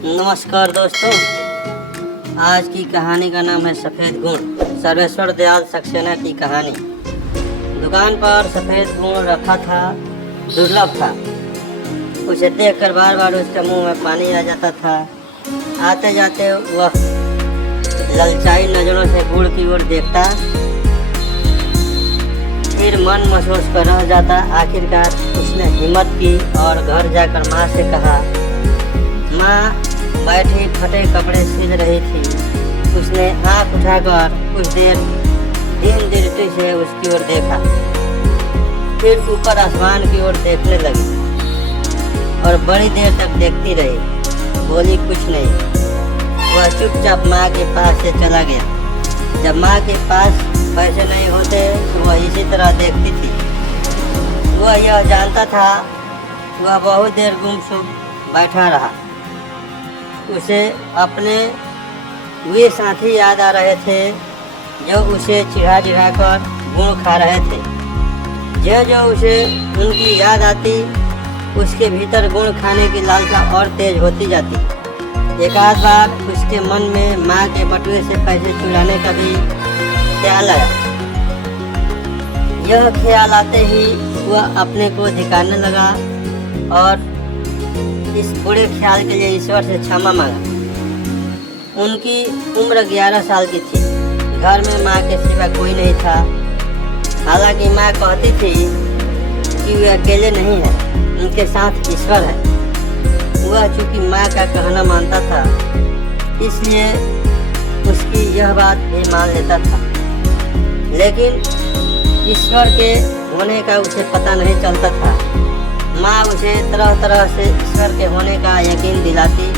नमस्कार दोस्तों, आज की कहानी का नाम है सफ़ेद गुण। सर्वेश्वर दयाल सक्सेना की कहानी। दुकान पर सफ़ेद गुण रखा था, दुर्लभ था। उसे देखकर बार बार उसके मुंह में पानी आ जाता था। आते जाते वह ललचाई नज़रों से गुड़ की ओर देखता, फिर मन महसूस कर रह जाता। आखिरकार उसने हिम्मत की और घर जाकर माँ से कहा। माँ बैठी फटे कपड़े सिल रही थी। उसने आँख उठाकर कुछ देर दीन दृष्टि से उसकी ओर देखा, फिर ऊपर आसमान की ओर देखने लगी और बड़ी देर तक देखती रही। बोली कुछ नहीं। वह चुपचाप माँ के पास से चला गया। जब माँ के पास पैसे नहीं होते तो वह इसी तरह देखती थी। वह यह जानता था। वह बहुत देर गुमसुम बैठा रहा। उसे अपने वे साथी याद आ रहे थे जो उसे चिढ़ा चिढ़ा कर गुण खा रहे थे। जो उसे उनकी याद आती, उसके भीतर गुण खाने की लालसा और तेज होती जाती। एक आध बार उसके मन में माँ के बटुए से पैसे चुराने का भी ख्याल आया। यह ख्याल आते ही वह अपने को धिकारने लगा और इस बुरे ख्याल के लिए ईश्वर से क्षमा मांगा। उनकी उम्र 11 साल की थी। घर में माँ के सिवा कोई नहीं था। हालांकि माँ कहती थी कि वे अकेले नहीं है, उनके साथ ईश्वर है। वह चूँकि माँ का कहना मानता था, इसलिए उसकी यह बात भी मान लेता था। लेकिन ईश्वर के होने का उसे पता नहीं चलता था। माँ उसे तरह तरह से ईश्वर के होने का यकीन दिलाती।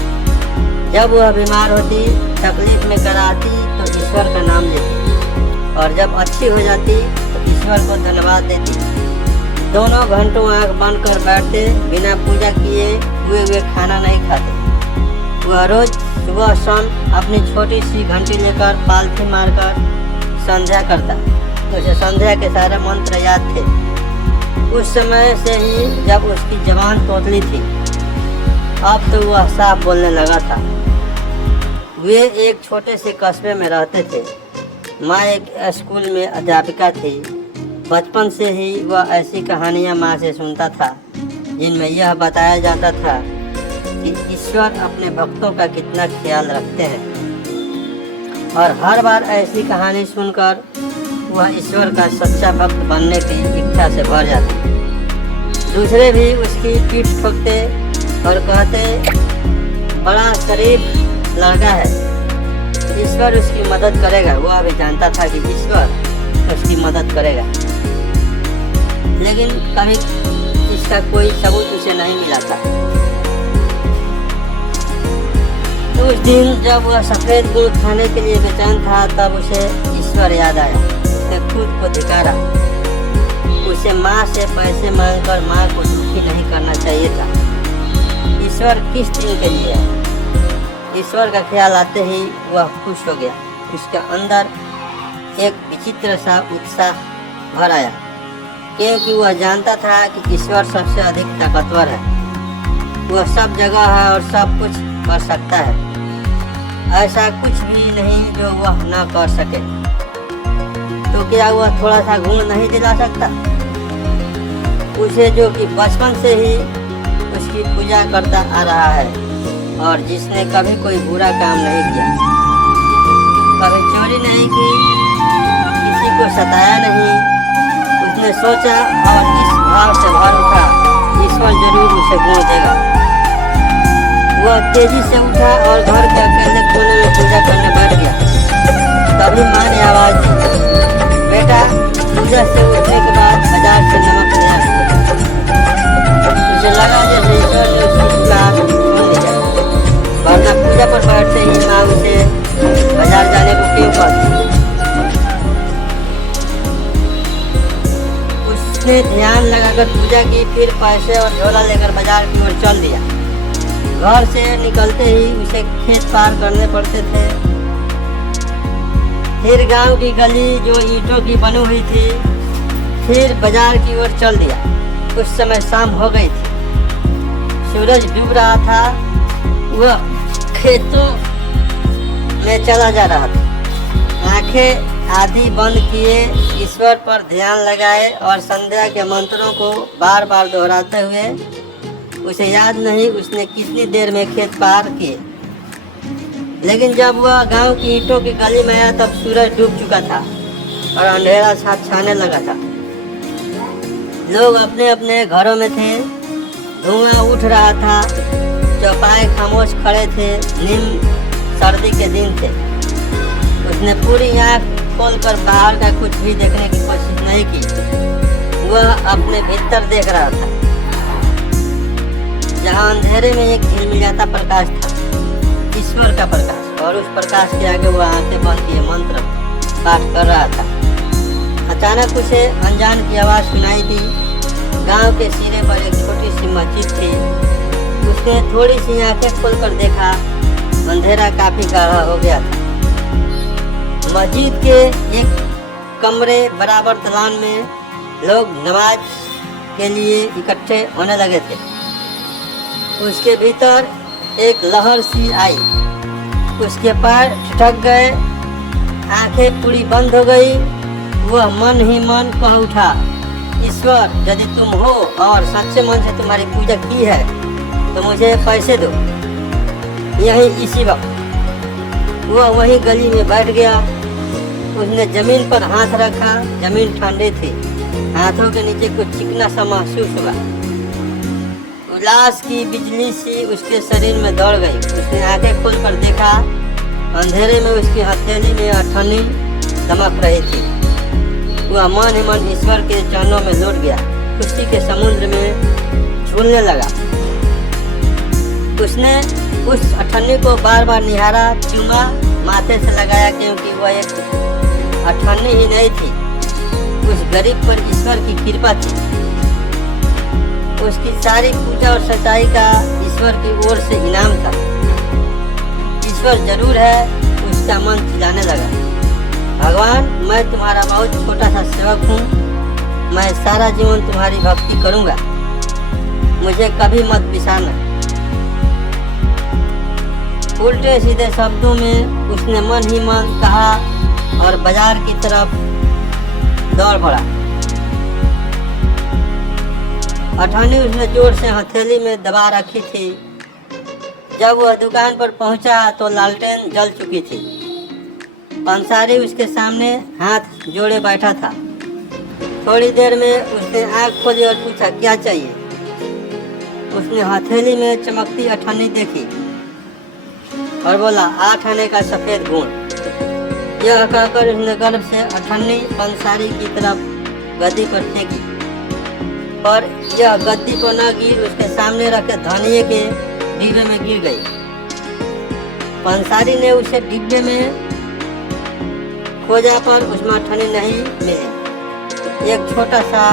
जब वह बीमार होती, तकलीफ में कराती तो ईश्वर का नाम लेती, और जब अच्छी हो जाती तो ईश्वर को धन्यवाद देती। दोनों घंटों आँख बंद कर बैठते, बिना पूजा किए हुए खाना नहीं खाते। वह रोज सुबह शाम अपनी छोटी सी घंटी लेकर पालथी मारकर संध्या करता। उसे संध्या के सारे मंत्र याद थे। उस समय से ही जब उसकी जबान तोतली थी। अब तो वह साफ बोलने लगा था। वे एक छोटे से कस्बे में रहते थे। माँ एक स्कूल में अध्यापिका थी। बचपन से ही वह ऐसी कहानियाँ माँ से सुनता था, जिनमें यह बताया जाता था कि ईश्वर अपने भक्तों का कितना ख्याल रखते हैं। और हर बार ऐसी कहानी सुनकर वह ईश्वर का सच्चा भक्त बनने की इच्छा से भर जाता। दूसरे भी उसकी पीठ ठोकते और कहते, बड़ा शरीफ लड़का है, ईश्वर उसकी मदद करेगा। वह भी जानता था कि ईश्वर उसकी मदद करेगा, लेकिन कभी इसका कोई सबूत उसे नहीं मिला था। तो उस दिन जब वह सफ़ेद गुड़ खाने के लिए बेचैन था, तब उसे ईश्वर याद आया। उसने खुद को धिकारा। उसे माँ से पैसे मांगकर माँ को दुखी नहीं करना चाहिए था। ईश्वर किस दिन के लिए है? ईश्वर का ख्याल आते ही वह खुश हो गया। उसके अंदर एक विचित्र सा उत्साह भर आया, क्योंकि वह जानता था कि ईश्वर सबसे अधिक ताकतवर है। वह सब जगह है और सब कुछ कर सकता है। ऐसा कुछ भी नहीं जो वह न कर सके। तो क्या वह थोड़ा सा गुण नहीं दिला सकता उसे, जो कि बचपन से ही उसकी पूजा करता आ रहा है और जिसने कभी कोई बुरा काम नहीं किया, कभी चोरी नहीं की, किसी को सताया नहीं। उसने सोचा और इस भाव से भर उठा, ईश्वर जरूर उसे गुण देगा। वह तेजी से उठा और घर के अकेले कोने में पूजा करने बैठ गया। तभी माँ ने आवाज़ दी, बेटा, पूजा से उठने के बाद बाजार से नमक ले आ। उसे लगा जैसे ईश्वर ने उसकी बात सुन लिया, वरना पूजा पर बैठते ही माँ उसे बाजार जाने को क्यों कहती। उसने ध्यान लगाकर पूजा की, फिर पैसे और झोला लेकर बाजार की ओर चल दिया। घर से निकलते ही उसे खेत पार करने पड़ते थे, फिर गांव की गली जो ईंटों की बनी हुई थी, फिर बाजार की ओर चल दिया। उस समय शाम हो गई थी। सूरज डूब रहा था। वह खेतों में चला जा रहा था। आंखें आधी बंद किए ईश्वर पर ध्यान लगाए और संध्या के मंत्रों को बार बार दोहराते हुए उसे याद नहीं उसने कितनी देर में खेत पार किए। लेकिन जब वह गांव की ईंटों की गली में आया तब सूरज डूब चुका था और अंधेरा छाने लगा था। लोग अपने अपने घरों में थे, धुआं उठ रहा था, चौपाए खामोश खड़े थे। नीम सर्दी के दिन थे। उसने पूरी आँख खोलकर बाहर का कुछ भी देखने की कोशिश नहीं की। वह अपने भीतर देख रहा था, जहाँ अंधेरे में एक झिलमिलाता प्रकाश था, ईश्वर का प्रकाश, और उस प्रकाश के आगे वह आंखें बंद किए मंत्र पाठ कर रहा था। अचानक उसे अनजान की आवाज़ सुनाई दी। गांव के सिरे पर एक छोटी सी मस्जिद थी। उसने थोड़ी सी आंखें खोलकर देखा, अंधेरा काफी गाढ़ा हो गया था। मस्जिद के एक कमरे बराबर दलान में लोग नमाज के लिए इकट्ठे होने लगे थे। उसके भीतर एक लहर सी आई, उसके पैर ठिठक गए, आंखें पूरी बंद हो गई। वह मन ही मन कह उठा, ईश्वर, यदि तुम हो और सच्चे मन से तुम्हारी पूजा की है तो मुझे पैसे दो। यही इसी वक्त वह वही गली में बैठ गया। उसने जमीन पर हाथ रखा। जमीन ठंडी थी, हाथों के नीचे कुछ चिकना सा महसूस हुआ। उल्लास की बिजली सी उसके शरीर में दौड़ गई। उसने आंखें खोलकर देखा, अंधेरे में उसकी हथेली में अठन्नी दमक रही थी। वह मन ही मन ईश्वर के चरणों में लौट गया, खुशी के समुद्र में झूलने लगा। उसने उस अठन्नी को बार बार निहारा, चूमा, माथे से लगाया, क्योंकि वह एक अठन्नी ही नहीं थी, उस गरीब पर ईश्वर की कृपा थी। उसकी सारी पूजा और सच्चाई का ईश्वर की ओर से इनाम था। ईश्वर जरूर है, उसका मन चिल्लाने लगा। भगवान, मैं तुम्हारा बहुत छोटा सा सेवक हूँ। मैं सारा जीवन तुम्हारी भक्ति करूँगा, मुझे कभी मत बिसारना। उल्टे सीधे शब्दों में उसने मन ही मन कहा और बाजार की तरफ दौड़ पड़ा। अठन्नी उसने जोर से हथेली में दबा रखी थी। जब वह दुकान पर पहुंचा तो लालटेन जल चुकी थी। पंसारी उसके सामने हाथ जोड़े बैठा था। थोड़ी देर में उसने आँख खोली और पूछा, क्या चाहिए? उसने हथेली में चमकती अठन्नी देखी और बोला, 8 आने का सफेद गुण। यह कहकर उसने गर्व से अठन्नी पंसारी की तरफ गद्दी पर फेंकी, पर यह गद्दी को न गिर उसके सामने रखे धनिये के डिब्बे में गिर गई। पंसारी ने उसे डिब्बे में खोजा पर उसमें अठन्नी नहीं मिली। एक छोटा सा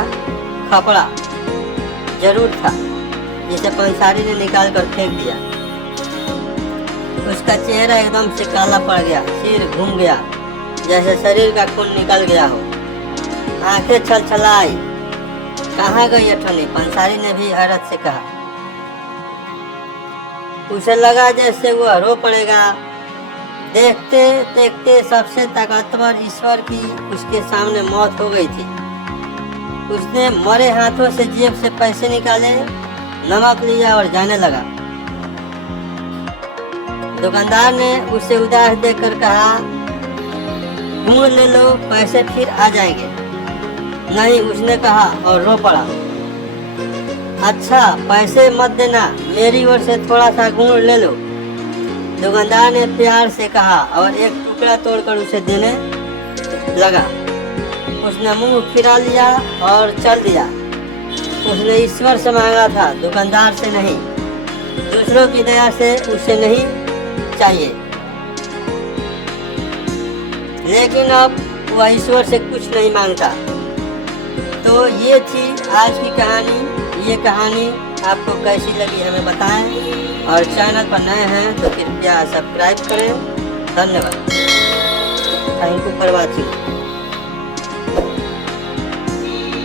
कपड़ा जरूर था, जिसे पंसारी ने निकाल कर फेंक दिया। उसका चेहरा एकदम से काला पड़ गया, सिर घूम गया, जैसे शरीर का खून निकल गया हो। आंखें छलछलाई। कहाँ गई अठन्नी? पंसारी ने भी हैरत से कहा। उसे लगा जैसे वह रो पड़ेगा। देखते देखते सबसे ताकतवर ईश्वर की उसके सामने मौत हो गई थी। उसने मरे हाथों से जेब से पैसे निकाले, नमक लिया और जाने लगा। दुकानदार ने उसे उदास देखकर कहा, गुण ले लो, पैसे फिर आ जाएंगे। नहीं, उसने कहा और रो पड़ा। अच्छा, पैसे मत देना, मेरी ओर से थोड़ा सा गुण ले लो, दुकानदार ने प्यार से कहा और एक टुकड़ा तोड़कर उसे देने लगा। उसने मुंह फिरा लिया और चल दिया। उसने ईश्वर से मांगा था, दुकानदार से नहीं। दूसरों की दया से उसे नहीं चाहिए, लेकिन अब वह ईश्वर से कुछ नहीं मांगता। तो ये थी आज की कहानी। ये कहानी आपको कैसी लगी हमें बताएं, और चैनल पर नए हैं तो कृपया सब्सक्राइब करें। धन्यवाद। Thank you for watching.